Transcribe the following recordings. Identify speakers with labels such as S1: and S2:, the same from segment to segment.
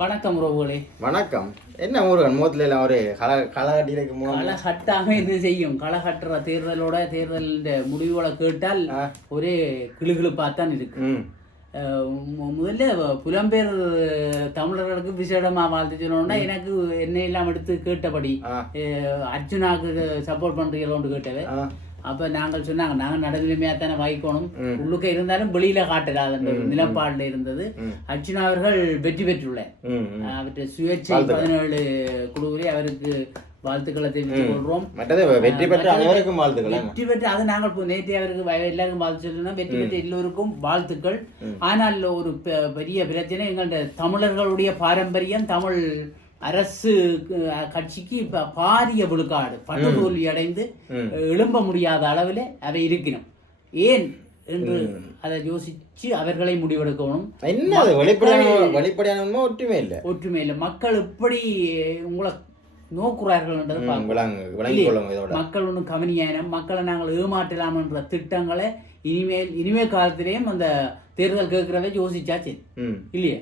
S1: வணக்கம் உறவுகளே.
S2: வணக்கம். என்ன முருகன் முகத்துல எல்லாம் ஒரு கல களகட்டி இருக்கு முகம்
S1: களை கட்டாம இது செய்யும்? களை கட்டுற தேர்தலோட தேர்தலின் முடிவுகளை கேட்டால். ஒரே கிளுகிளுப்பாத்தான் இருக்கு. முதல்ல புலம்பெயர் தமிழர்களுக்கு விசேடமா வாழ்த்து சொல்லணும்னா எனக்கு என்ன எல்லாம் எடுத்து கேட்டபடி அர்ஜுனாக்கு சப்போர்ட் பண்றீங்களோன்னு கேட்டது. அப்ப நாங்கள் சொன்னாங்க நாங்க நடுநிலைமையா தானே வாய்க்கணும். உள்ளுக்க இருந்தாலும் வெளியில காட்டலாத நிலப்பாடுல இருந்தது. அர்ஜுனா அவர்கள் வெற்றி பெற்றுள்ளார்
S2: ம்.
S1: அவற்றை சுயேட்சை பதினேழு குழுவிலே அவருக்கு வாழ்த்துக்களை தெரிவித்துக் கொள்றோம்
S2: வெற்றி பெற்ற அனைவருக்கும் வாழ்த்துக்கள்.
S1: வெற்றி பெற்று அது நாங்கள் இப்போ நேற்று அவருக்கு எல்லாருக்கும் வாழ்த்து சொல்லணும் வெற்றி பெற்ற எல்லோருக்கும் வாழ்த்துக்கள். ஆனால் ஒரு பெரிய பிரச்சனை எங்களுடைய தமிழர்களுடைய பாரம்பரியம் தமிழ் அரசு கட்சிக்கு இப்ப பாரிய விழுக்காடு படுதோல்வி அடைந்து. எழும்ப முடியாத அளவில் அவை இருக்கணும் ஏன் என்று அதை யோசிச்சு அவர்களை முடிவெடுக்கணும்?
S2: என்ன வெளிப்படையான ஒற்றுமை இல்லை.
S1: ஒற்றுமை இல்லை. மக்கள் எப்படி உங்களை
S2: இதோட.
S1: மக்கள் ஒன்றும் கவனியான மக்களை நாங்கள் ஏமாற்றலாம் என்ற திட்டங்களை இனிமேல் இனிமேல் காலத்திலேயும் அந்த தேர்தல் கேட்கிறத யோசிச்சாச்சு. இல்லையே?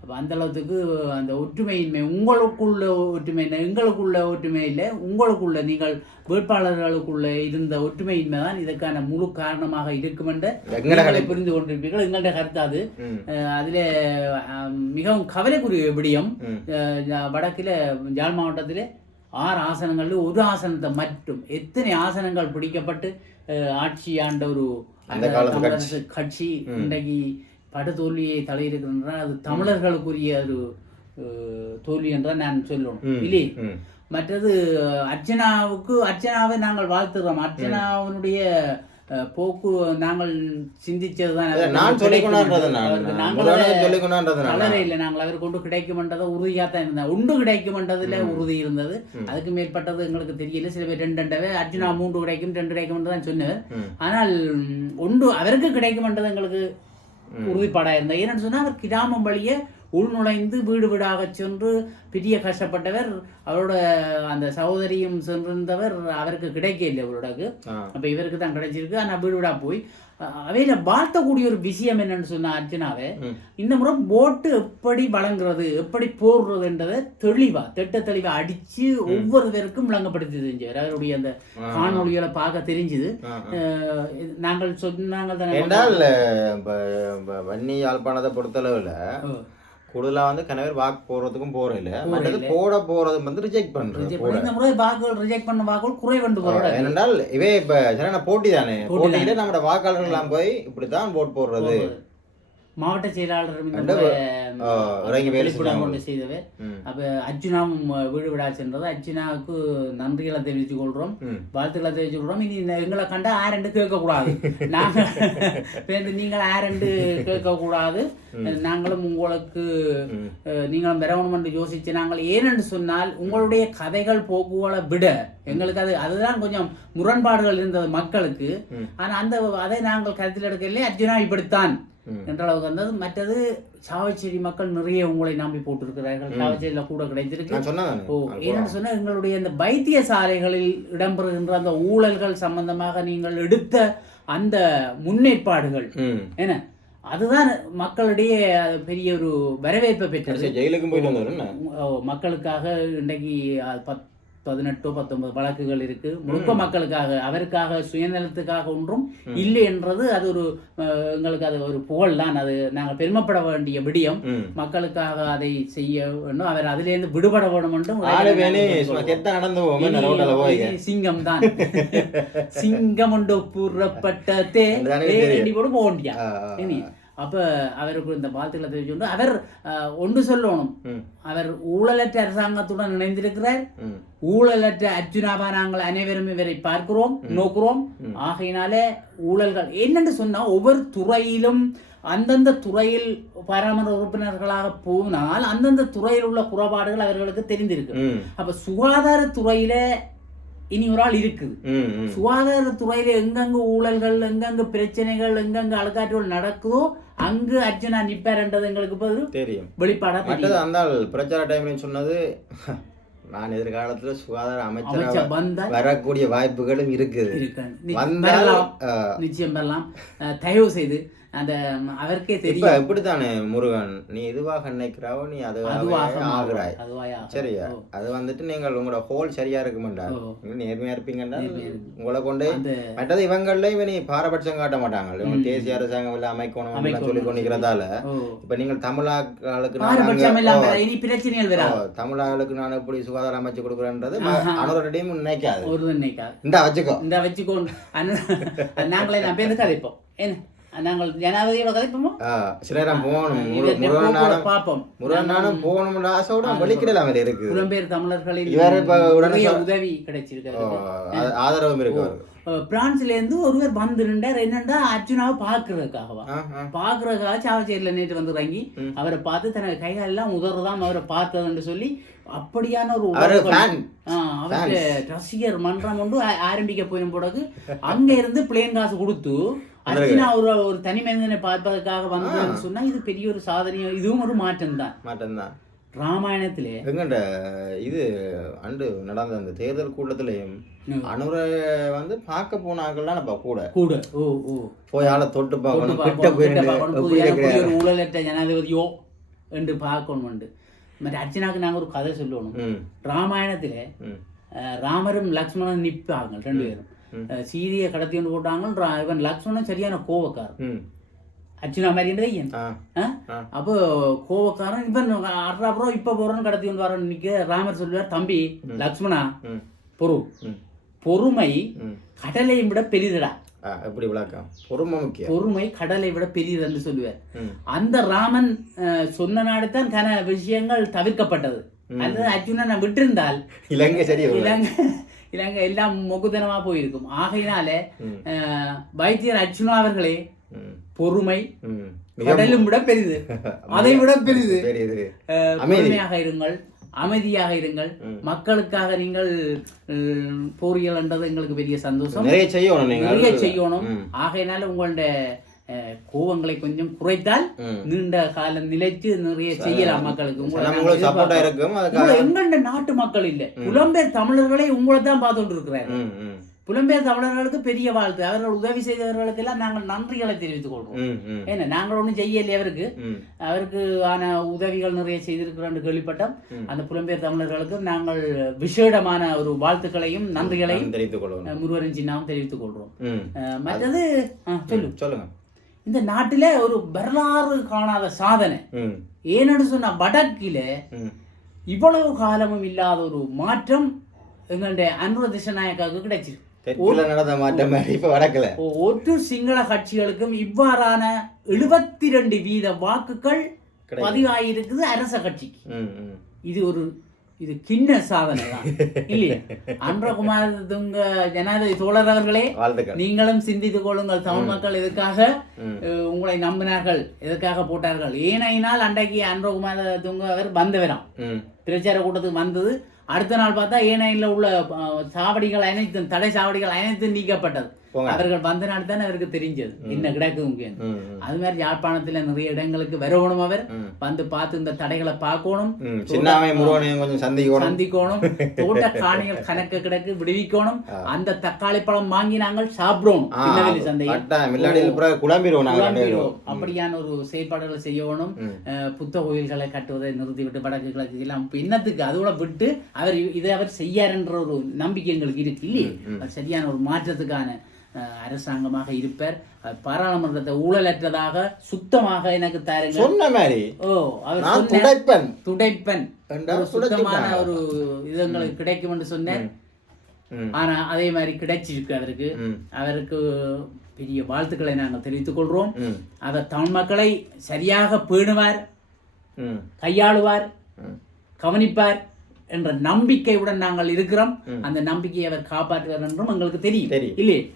S1: அப்போ அந்த அளவுக்கு அந்த ஒற்றுமையின்மை உங்களுக்குள்ள ஒற்றுமை எங்களுக்குள்ள ஒற்றுமை இல்லை உங்களுக்குள்ள நீங்கள் வேட்பாளர்களுக்குள்ள இருந்த ஒற்றுமையின்மை தான் இதற்கான முழு காரணமாக இருக்கும் என்று புரிந்து கொண்டிருப்பீர்கள். எங்கள்ட கருத்து அது. அதிலே மிகவும் கவலைக்குரிய விடயம் வடக்கில யாழ் மாவட்டத்திலே ஆறு ஆசனங்கள்ல ஒரு ஆசனத்தை மட்டும். எத்தனை ஆசனங்கள் பிடிக்கப்பட்டு ஆட்சி ஆண்ட ஒரு தமிழரசு கட்சி. இன்றைக்கு படுதோல்வியை தலையிருக்கின்றால் அது தமிழர்களுக்குரிய ஒரு தோல்வி என்றால் நான் சொல்லணும். இல்லையே? மற்றது அர்ச்சனாவுக்கு அர்ச்சனாவை நாங்கள் வாழ்த்துறோம் அர்ச்சனாவினுடைய போக்கு நாங்கள் சிந்திச்சதுதான்
S2: அதான்
S1: அவருக்கு
S2: நான்
S1: நாங்கள் இல்லை. நாங்கள் அவர் கொண்டு கிடைக்குமென்றதை உறுதியாக தான் இருந்தோம் உண்டு கிடைக்குமென்றதுல உறுதி இருந்தது. அதுக்கு மேற்பட்டது எங்களுக்கு தெரியல. சில பேர் ரெண்டு ரெண்டவே அர்ஜுனா மூன்று கிடைக்கும் ரெண்டு கிடைக்கும்னு தான் சொன்னார்
S2: ம்.
S1: ஆனால் ஒன்று அவருக்கு கிடைக்குமென்றது எங்களுக்கு உறுதிப்பாடாக இருந்தது. ஏன்னு சொன்னால் அவர் கிராமம் வழியே உள்நுழைந்து வீடு வீடாக சென்று பெரிய கஷ்டப்பட்டவர் அவரோட அந்த சகோதரியும் சென்றிருந்தவர் அவருக்கு கிடைக்கல அவரோடக்கு
S2: ஆ.
S1: அப்ப இவருக்கு தான் கிடைச்சிருக்கு. ஆனா வீடு வீடா போய் அவையில வாழ்த்தக்கூடிய ஒரு விஷயம் என்னன்னு சொன்ன அர்ச்சனாவே
S2: ம்.
S1: இந்த முறை போட்டு எப்படி வழங்குறது எப்படி போடுறதுன்றதை தெளிவா திட்ட தெளிவா அடிச்சு ஒவ்வொருவருக்கும் விளங்கப்படுத்தி தெரிஞ்சவர் அவருடைய அந்த காணொளிகளை பார்க்க தெரிஞ்சுது. நாங்கள் சொன்னாங்க தானே
S2: வன்னி யாழ்ப்பாணத்தை பொறுத்தளவுல கூடுதலா வந்து கணவர் வாக்கு போடுறதுக்கும் போற இல்ல. மற்றது போட போறது வந்து ரிஜெக்ட் பண்றது
S1: இந்த முறை வாக்குகள் ரிஜெக்ட் பண்ண வாக்குகள் குறைவண்டு போறோட
S2: ஏனென்றால் இவே இப்ப சரியான போட்டி தானே போட்டியில நம்ம வாக்காளர்கள் எல்லாம் போய் இப்படித்தான் போட் போடுறது.
S1: மாவட்ட செயலாளர் இந்த
S2: அந்த,
S1: முறை,
S2: ஆ, இறங்கி வேலை
S1: வெளிப்படம்
S2: செஞ்சாங்க.
S1: கொண்டு செய்தவர். அப்ப அர்ஜுனாவும் வீடு விடா சென்றது அர்ஜுனாவுக்கு நன்றிகளை தெரிவித்துக் கொள்றோம். வாழ்த்துக்களை தெரிவித்துக் கொள்றோம் இனி எங்களை கண்டா ஆரண்டு கேட்க கூடாது நாங்க பேருந்து நீங்கள் ஆரண்டு கேட்க கூடாது நாங்களும் உங்களுக்கு நீங்களும் வரணும் என்று யோசிச்சு நாங்கள் ஏனென்று சொன்னால் உங்களுடைய கதைகள் போக்குகளை விட எங்களுக்கு அது அதுதான் கொஞ்சம் முரண்பாடுகள் இருந்தது மக்களுக்கு. ஆனா அந்த அதை நாங்கள் கருத்தில் எடுக்கவில்லை அர்ஜுனா இப்படித்தான். என்ற அளவுக்கு வந்தது. மற்றது சாவச்சேரி மக்கள் நிறைய உங்களை நம்பி போட்டிருக்கிறார்கள். சாவச்சேரியில கூட கிடைத்திருக்கு. ஓ ஏன்னு சொன்னா எங்களுடைய இந்த வைத்தியசாலைகளில் இடம்பெறுகின்ற அந்த ஊழல்கள் சம்பந்தமாக நீங்கள் எடுத்த அந்த முன்னேற்பாடுகள். என்ன? அதுதான் மக்களிடையே பெரிய ஒரு வரவேற்பை பெற்றது.
S2: ஜெயிலுக்கும் போயிட்டு
S1: மக்களுக்காக இன்றைக்கு பத் பதினெட்டோ பத்தொன்பது வழக்குகள் இருக்கு. முழுக்க மக்களுக்காக அவருக்காக சுயநலத்துக்காக ஒன்றும் இல்லை என்றது அது ஒரு எங்களுக்கு அது ஒரு புகழ் தான். அது நாங்கள் பெருமைப்பட வேண்டிய விடியம். மக்களுக்காக அதை செய்ய வேண்டும். அவர் அதிலிருந்து விடுபட வேண்டும் என்றும் சிங்கம் தான் சிங்கம் உண்டு புறப்பட்ட தே
S2: அதுதானே
S1: தே அப்ப அவருக்கு இந்த வாழ்த்துக்களை தெரிவிச்சு அவர் ஒன்று சொல்லணும். அவர் ஊழலற்ற அரசாங்கத்துடன் இணைந்திருக்கிறார். ஊழலற்ற அர்ஜுனாவா நாங்கள் அனைவரும் இவரை பார்க்கிறோம் நோக்குறோம். ஆகையினாலே ஊழல்கள் என்னென்று சொன்னா ஒவ்வொரு துறையிலும் அந்தந்த துறையில் பாராளுமன்ற உறுப்பினர்களாக போனால் அந்தந்த துறையில் உள்ள குறைபாடுகள் அவர்களுக்கு தெரிந்திருக்கு. அப்ப சுகாதாரத்துறையில இனி ஒரு ஆள் இருக்குது. சுகாதாரத்துறையில எங்கெங்க ஊழல்கள் எங்கெங்க பிரச்சனைகள் எங்கெங்க அழுக்காற்றுகள் நடக்குதோ அங்கு அர்ஜுனா நிப்பார்ன்றது எங்களுக்கு பதில்
S2: தெரியும்.
S1: வெளிப்பாடா
S2: மற்றது அந்த பிரச்சார டைம்ல சொன்னது நான் எதிர்காலத்துல சுகாதார அமைச்சரா வரக்கூடிய வாய்ப்புகளும் இருக்குது.
S1: நிச்சயம் அஹ், தயவு செய்து அந்த அவருக்கே தெரியும்.
S2: இப்படித்தானே முருகன்? நீ இதுவாக நினைக்கிறாவோ நீ அதுவாக ஆகுறாய். சரியா. அது வந்துட்டு நீங்கள் உங்களோட ஹோல் சரியா இருக்குமெண்டா? நேர்மையா இருப்பீங்கன்னா. உங்களை கொண்டு மற்றது இவங்கள இவன் பாரபட்சம் காட்ட மாட்டாங்க. இவங்க தேசிய அரசாங்கம் எல்லாம் அமைக்கணும். சொல்லி கொண்டிருக்கிறதால. இப்ப நீங்கள் தமிழாக்களுக்கு தமிழாக்களுக்கு நான் எப்படி சுகாதாரம் அமைச்சு கொடுக்குறேன்றது. அனுரோடையும் நினைக்காது. இந்த வச்சுக்கோ.
S1: இந்த வச்சுக்கோண்டு நாங்களே நான் பேருந்து கதைப்போம் என்ன? நாங்கள் ஜனாதிபதியோட கதைப்போமோ
S2: சில நேரம் போகணும்.
S1: பார்ப்போம்.
S2: முருகன் நானும் போகணும்னு ஆசையோட வெளிக்கிடலாம் அவரு இருக்குது
S1: புலம்பெயர் தமிழர்களின்
S2: இவர் இப்ப உடனே
S1: உதவி
S2: ஆ- ஆதரவும் இருக்கு
S1: பிரான்ஸ்ல இருந்து ஒருவர் வந்திருந்தார். என்னன்னா அர்ஜுனாவை பாக்குறதுக்காகவா. பாக்குறதுக்காக சாவச்சேரியில நேற்று வந்து இறங்கி. அவரை பார்த்து தனக்கு கைகால் எல்லாம் உதறதாம் அவரை பார்த்ததுன்னு சொல்லி அப்படியான ஒரு அவருக்கு ரசிகர் மன்றம் ஒன்று ஆ- ஆரம்பிக்க போயிடும் போடக்கு அங்க இருந்து பிளேன் காசு கொடுத்து அர்ஜுனா ஒரு ஒரு தனி மனிதனை பார்ப்பதற்காக வந்ததுன்னு சொன்னா இது பெரிய ஒரு சாதனை இதுவும் ஒரு மாற்றம் தான்.
S2: மாட்டம்தான்
S1: ராமாயணத்திலே.
S2: எங்கண்ட இது அண்டு நடந்த அந்த தேர்தல் கூட்டத்திலையும். அனுரை வந்து பார்க்க போனாங்கலாம் நம்ம கூட.
S1: கூட. ஓ ஓ.
S2: போய் ஆளை தொட்டு பார்க்கணும் கிட்ட போய்
S1: ஊழலற்ற ஜனாதிபதியோ என்று பார்க்கணும் மற்ற அர்ச்சனாக்கு நாங்க ஒரு கதை சொல்லணும். ராமாயணத்துல ராமரும் லக்ஷ்மணன் நிற்பாங்க ரெண்டு பேரும். சீதையை கடத்தி கொண்டு போட்டாங்க ரா- இவன் லக்ஷ்மணன் சரியான கோவக்காரன். அர்ஜுனா மாதிரி?
S2: ஆ.
S1: அப்போ கோவக்காரன் இவன் அட்ரா ப்ரோ இப்ப போறோன்னு கடத்தி கொண்டு வரேன்னு நிக்க ராமர் சொல்லுவார் தம்பி லக்ஷ்மணா பொறு. பொறுமை கடலையும் விட பெரிதுடா.
S2: எப்படி விளக்கம்? பொறுமை முக்கியம்.
S1: பொறுமை கடலை விட பெரியது என்று சொல்லுவார். அந்த ராமன் சொன்ன நாடுதான் கன விஷயங்கள் தவிர்க்கப்பட்டது. அல்லது அர்ஜுனனை விட்டிருந்தால்
S2: இலங்கை சரி
S1: இலங்கை இலங்கை எல்லாம் முகுதனமா போயிருக்கும். ஆகையினால வைத்தியர் அர்ஜுனா அவர்களே பொறுமை கடலும் விட பெரிது. அதை விட பெரிது. பொறுமையாக இருங்கள் அமைதியாக இருங்கள். மக்களுக்காக நீங்கள் போரியல் என்றது எங்களுக்கு பெரிய சந்தோஷம்.
S2: நிறைய செய்யணும்
S1: நிறைய. ஆகையினால உங்களுடைய கோவங்களை கொஞ்சம் குறைத்தால். நீண்ட காலம் நிலைச்சு நிறைய செய்யலாம் மக்களுக்கு எங்கண்ட நாட்டு மக்கள் இல்ல புலம்பெயர் தமிழர்களே உங்களை தான் பார்த்துட்டு
S2: ம்
S1: புலம்பெயர் தமிழர்களுக்கு பெரிய வாழ்த்து அவர்கள் உதவி செய்தவர்களுக்கு எல்லாம் நாங்கள் நன்றிகளை தெரிவித்துக் கொள்வோம்
S2: ம் ம்
S1: ஏன்னா நாங்கள் ஒன்றும் செய்யலையே அவருக்கு அவருக்கு ஆன உதவிகள் நிறைய செய்திருக்கிறோம் கேள்விப்பட்டோம். அந்த புலம்பெயர் தமிழர்களுக்கு நாங்கள் விசேடமான ஒரு வாழ்த்துக்களையும் நன்றிகளையும்
S2: நான் தெரிவித்துக்
S1: அஹ், முருகரின் சின்னாவும் தெரிவித்துக் கொள்றோம் மற்றது அஹ், சொல்லு
S2: சொல்லுங்க
S1: இந்த நாட்டில ஒரு வரலாறு காணாத சாதனை. ஏன்னு சொன்னா வடக்கில இவ்வளவு காலமும் இல்லாத ஒரு மாற்றம் எங்களுடைய அனுர திசநாயக்காவுக்கு கிடைச்சிருக்கு
S2: நடந்த மாற்றம் இப்ப வடக்குல.
S1: ஒட்டு சிங்கள கட்சிகளுக்கும் இவ்வாறான எழுபத்தி ரெண்டு வீத வாக்குகள். பதிவாயிருக்குது அரச கட்சிக்கு. இது ஒரு இது கிண்ண சாதனை தான். இல்லையா? அன்றகுமார் துங்க ஜனாதிபதி தோழர் அவர்களே நீங்களும் சிந்தித்துக் கொள்ளுங்கள். தமிழ் மக்கள் எதுக்காக உங்களை நம்பினார்கள் எதற்காக போட்டார்கள்? ஏனையினால் அன்றைக்கு அன்றகுமார் துங்க அவர் வந்தவராம். பிரச்சார கூட்டத்துக்கு வந்தது. அடுத்த நாள் பார்த்தா ஏனையில் உள்ள சாவடிகள் அனைத்தும் தடை சாவடிகள் அனைத்தும் நீக்கப்பட்டது. அவர்கள் வந்த நாள் தான் அவருக்கு தெரிஞ்சது. என்ன கிடக்குது இங்கே
S2: ம் ம்.
S1: அது மாதிரி யாழ்ப்பாணத்துல நிறைய இடங்களுக்கு வரணும் அவர். வந்து பார்த்து இந்த தடைகளை பார்க்கணும்.
S2: கொஞ்சம் சந்திக்கணும்.
S1: சந்திக்கணும். தோட்ட காணிகள் கணக்கு கிடக்கு விடுவிக்கணும். அந்த தக்காளி பழம் வாங்கி நாங்கள் சாப்பிடுவோம் திருநெல்வேலி சந்தையில். அப்படியான ஒரு செயற்பாடுகளை செய்யணும். புத்த கோயில்களை கட்டுவதை நிறுத்திவிட்டு வடக்கு கிழக்கு எல்லாம் இப்ப என்னத்துக்கு அதோட விட்டு அவர் இதை அவர் செய்யாருன்ற ஒரு நம்பிக்கை எங்களுக்கு இருக்கு இல்லையே? சரியான ஒரு மாற்றத்துக்கான அரசாங்கமாக இருப்பார். பாராளுமன்றத்தை ஊழலற்றதாக சுத்தமாக எனக்கு தாருங்க
S2: சொன்ன மாதிரி
S1: ஓ அவர்
S2: துடைப்பன்.
S1: துடைப்பன். சுத்தமான. ஒரு இது எங்களுக்கு கிடைக்கும் என்று சொன்னேன் ஆனா அதே மாதிரி கிடைச்சிருக்கு
S2: ம்.
S1: அவருக்கு பெரிய வாழ்த்துக்களை நாங்கள் தெரிவித்துக் கொள்றோம் அவர் தமிழ் மக்களை சரியாக பேணுவார். கையாளுவார். கவனிப்பார். என்ற நம்பிக்கையுடன் நாங்கள் இருக்கிறோம். அந்த நம்பிக்கையை அவர் காப்பாற்றுவார் என்றும் எங்களுக்கு தெரியும். இல்லையே?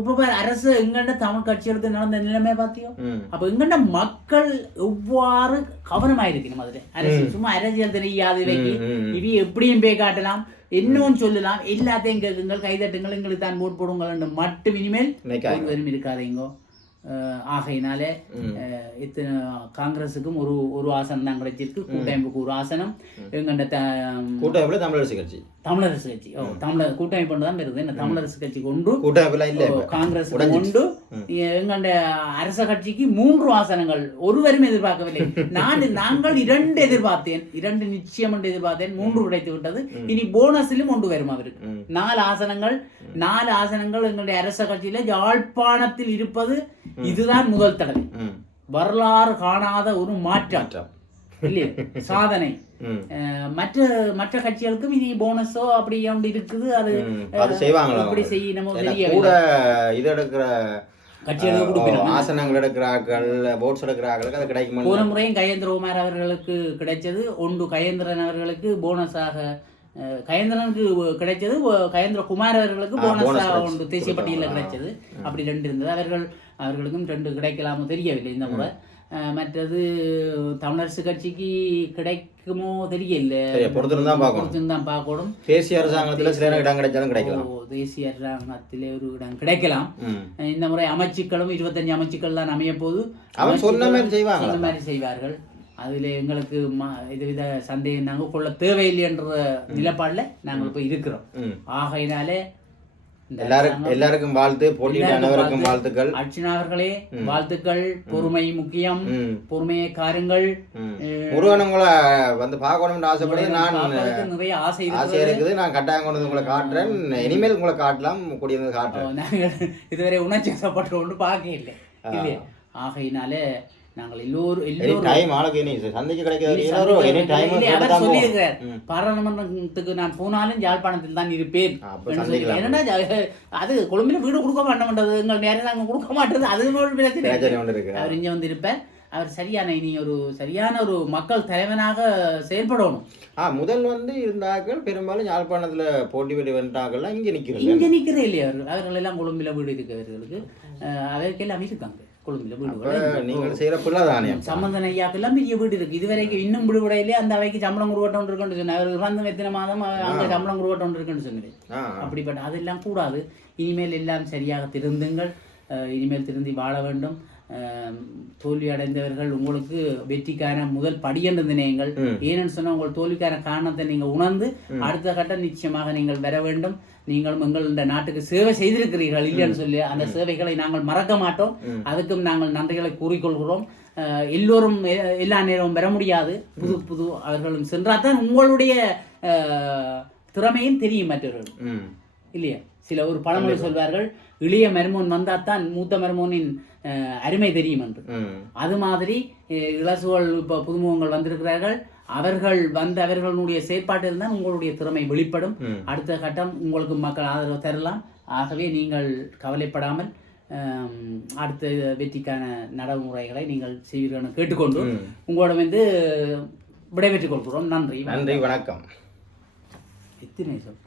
S1: இப்ப அரசு எங்கண்ட தமிழ் கட்சிகளுக்கு நடந்த நிலைமை பாத்தியோ?
S2: ம்.
S1: அப்ப எங்கண்ட மக்கள் எவ்வாறு கவனமாயிருக்கணும் அதுல? அரசியல் சும்மா அரசியல் தெரியாது இவைக்கு. இவி எப்படியும் போய் காட்டலாம். இன்னும் சொல்லலாம். எல்லாத்தையும் கேட்குங்கள் கைதட்டுங்கள் எங்களுக்கு தான் போட் போடுங்கள் மட்டும் இனிமேல். ஒருவரும் இருக்காதீங்கோ. ஆகையினாலே இத்தனை காங்கிரஸுக்கும் ஒரு ஒரு ஆசனம் தான் கிடைச்சிருக்கு. கூட்டமைப்புக்கு ஒரு ஆசனம். எங்கண்ட
S2: கூட்டமைப்புல தமிழரசு கட்சி.
S1: தமிழரசு கட்சி. ஓ தமிழர் கூட்டமைப்பு தான் வருது என்ன தமிழரசு கட்சிக்கு ஒன்று
S2: கூட்டமைப்புல இல்ல.
S1: காங்கிரஸ்
S2: உடைஞ்சிச்சு.
S1: எங்களுடைய அரச கட்சிக்கு மூன்று ஆசனங்கள். ஒருவரும் எதிர்பார்க்கவில்லை. நான் நாங்கள் இரண்டு எதிர்பார்த்தேன். இரண்டு நிச்சயம் என்று எதிர்பார்த்தேன். மூன்று கிடைத்து விட்டது. இனி போனஸிலும் ஒன்று வரும் அவருக்கு. நாலு ஆசனங்கள். நாலு ஆசனங்கள் எங்களுடைய அரச கட்சியில யாழ்ப்பாணத்தில் இருப்பது இதுதான் முதல் தடவை. வரலாறு காணாத ஒரு மாற்றம். இல்லையா? சாதனை. மற்ற மற்ற கட்சிகளுக்கும் இனி போனஸோ அப்படி ஒன்று இருக்குது. அது.
S2: அது செய்வாங்களா அவங்க?
S1: செய்யணுமோ
S2: கூட இது எடுக்கிற ஆசனங்கள் எடுக்கிறார்கள் போட்ஸ் எடுக்கிறார்களுக்கு அது கிடைக்குமா?
S1: போன முறையும் கயேந்திரகுமார் அவர்களுக்கு கிடைச்சது. ஒன்று கயேந்திரன் அவர்களுக்கு போனஸாக கயேந்திரனுக்கு கிடைச்சது கயேந்திர குமார் அவர்களுக்கு
S2: ஆ, bonus
S1: போனஸாக. ஒன்று தேசிய பட்டியலில். கிடைச்சது. அப்படி ரெண்டு இருந்தது. அவர்கள் அவர்களுக்கும் ரெண்டு கிடைக்கலாமோ தெரியவில்லை இந்த முறை. மற்றது தமிழரசு கட்சிக்கு கிடைக்குமோ தெரியல
S2: சரி, பொறுத்திருந்து தான் பார்க்கணும். தேசிய அரசாங்கத்துல சில இடம் கிடைச்சாலும் கிடைக்கலாம்.
S1: தேசிய அரசாங்கத்திலே ஒரு இடம் கிடைக்கலாம். இந்த முறை அமைச்சுக்களும் இருபத்தஞ்சு அமைச்சுக்கள் தான் அமைய போது
S2: அவன் சொன்ன மாதிரி செய்வாங்க
S1: சொன்ன மாதிரி செய்வார்கள். அதில் எங்களுக்கு ம- இதுவித சந்தேகம் நாங்கள் கொள்ள தேவையில்லை என்ற நிலப்பாடில் நாங்கள் இப்போ இருக்கிறோம். ஆகையினாலே
S2: எல்லாருக்கும் வாழ்த்து போட்டியிட்ட அனைவருக்கும் வாழ்த்துக்கள்.
S1: அர்ச்சனா அவர்களே வாழ்த்துக்கள் பொறுமை முக்கியம். பொறுமையை காருங்கள்.
S2: ம். முருகன் உங்களை வந்து பார்க்கணும்னு ஆசைப்படி நான்
S1: நிறைய ஆசை
S2: ஆசை இருக்குது. நான் கட்டாயம் கொண்டு உங்களை காட்டுறேன். இனிமேல் உங்களை காட்டலாம். கூடிய வந்து காட்டுறேன்
S1: நாங்கள் இதுவரை உணர்ச்சி கொண்டு பார்க்க இல்லை இல்லையா? ஆகையினாலே நாங்கள் எல்லோரும் எல்லோரும்
S2: டைம் ஆளுக்கு இனி சந்தைக்கு கிடைக்கிறது
S1: இனி
S2: எல்லாரும் எனி டைம்
S1: அவர் சொல்லியிருக்கிறார். பாராளுமன்றத்துக்கு நான் போனாலும் யாழ்ப்பாணத்தில் தான் இருப்பேன். ஜ- அது கொழும்பில் வீடு கொடுக்க மாட்டோம்ன்றது எங்கள் நேரம் நாங்கள் கொடுக்க மாட்டது அது ஒரு பிரச்சனை. அவர் இங்கே வந்து இருப்பார் அவர் சரியான இனி ஒரு சரியான ஒரு மக்கள் தலைவனாக செயல்படணும்.
S2: ஆ முதல் வந்து இருந்தாக்கள் பெரும்பாலும் யாழ்ப்பாணத்துல போட்டி பெற்று வென்றாக்கள்லாம் இங்க நிக்கிறது
S1: இங்க நிக்கிறே இல்லையா அவர்கள் அவர்கள் எல்லாம் கொழும்பில வீடு இருக்கு அவர்களுக்கு. அஹ் அவருக்கு எல்லாம் இருக்காங்க. கொழும்பில வீடு
S2: நீங்கள் செய்யற பிள்ளை தானே
S1: சம்பந்தன் ஐயாக்கெல்லாம் பெரிய வீடு இருக்கு. இதுவரைக்கும் இன்னும் விடுபடையிலே அந்த அவைக்கு சம்பளம் குருவட்டம் இருக்குன்னு சொன்னேன் அவர் இறந்து எத்தனை மாதம்? அங்க சம்பளம் குருவட்டம் இருக்குன்னு சொன்னேன் அப்படிப்பட்ட அதெல்லாம் கூடாது. இனிமேல் எல்லாம் சரியாக திருந்துங்கள். இனிமேல் திருந்தி வாழ வேண்டும். தோல்வி அடைந்தவர்கள் உங்களுக்கு வெற்றிக்கான முதல் படி என்று நினையுங்கள். ஏனென்னு சொன்னா உங்கள் தோல்விக்கான காரணத்தை நீங்கள் உணர்ந்து அடுத்த கட்டம் நிச்சயமாக நீங்கள் வர வேண்டும். நீங்களும் எங்கள் இந்த நாட்டுக்கு சேவை செய்திருக்கிறீர்கள் இல்லைன்னு சொல்லி அந்த சேவைகளை நாங்கள் மறக்க மாட்டோம். அதுக்கும் நாங்கள் நன்றிகளை கூறிக்கொள்கிறோம். அஹ் எல்லோரும் எல்லா நேரமும் வர முடியாது. புது புது அவர்களும் சென்றாதான் உங்களுடைய அஹ், திறமையும் தெரியும் மற்றவர்கள். இல்லையா? சில ஒரு பழமொழி சொல்வார்கள் இளைய மருமோன் வந்தாத்தான் மூத்த மருமோனின் அருமை தெரியும் என்று. அது மாதிரி இளசுகள் இப்போ புதுமுகங்கள் வந்திருக்கிறார்கள். அவர்கள் வந்த அவர்களுடைய செயற்பாட்டில் தான் உங்களுடைய திறமை வெளிப்படும். அடுத்த கட்டம் உங்களுக்கு மக்கள் ஆதரவு தரலாம். ஆகவே நீங்கள் கவலைப்படாமல் அடுத்த வெற்றிக்கான நடைமுறைகளை நீங்கள் செய்வீர்கள் கேட்டுக்கொண்டு உங்களிடம் வந்து விடைபெற்றுக் கொள்கிறோம். நன்றி
S2: நன்றி வணக்கம்.
S1: எத்தனை சொல்?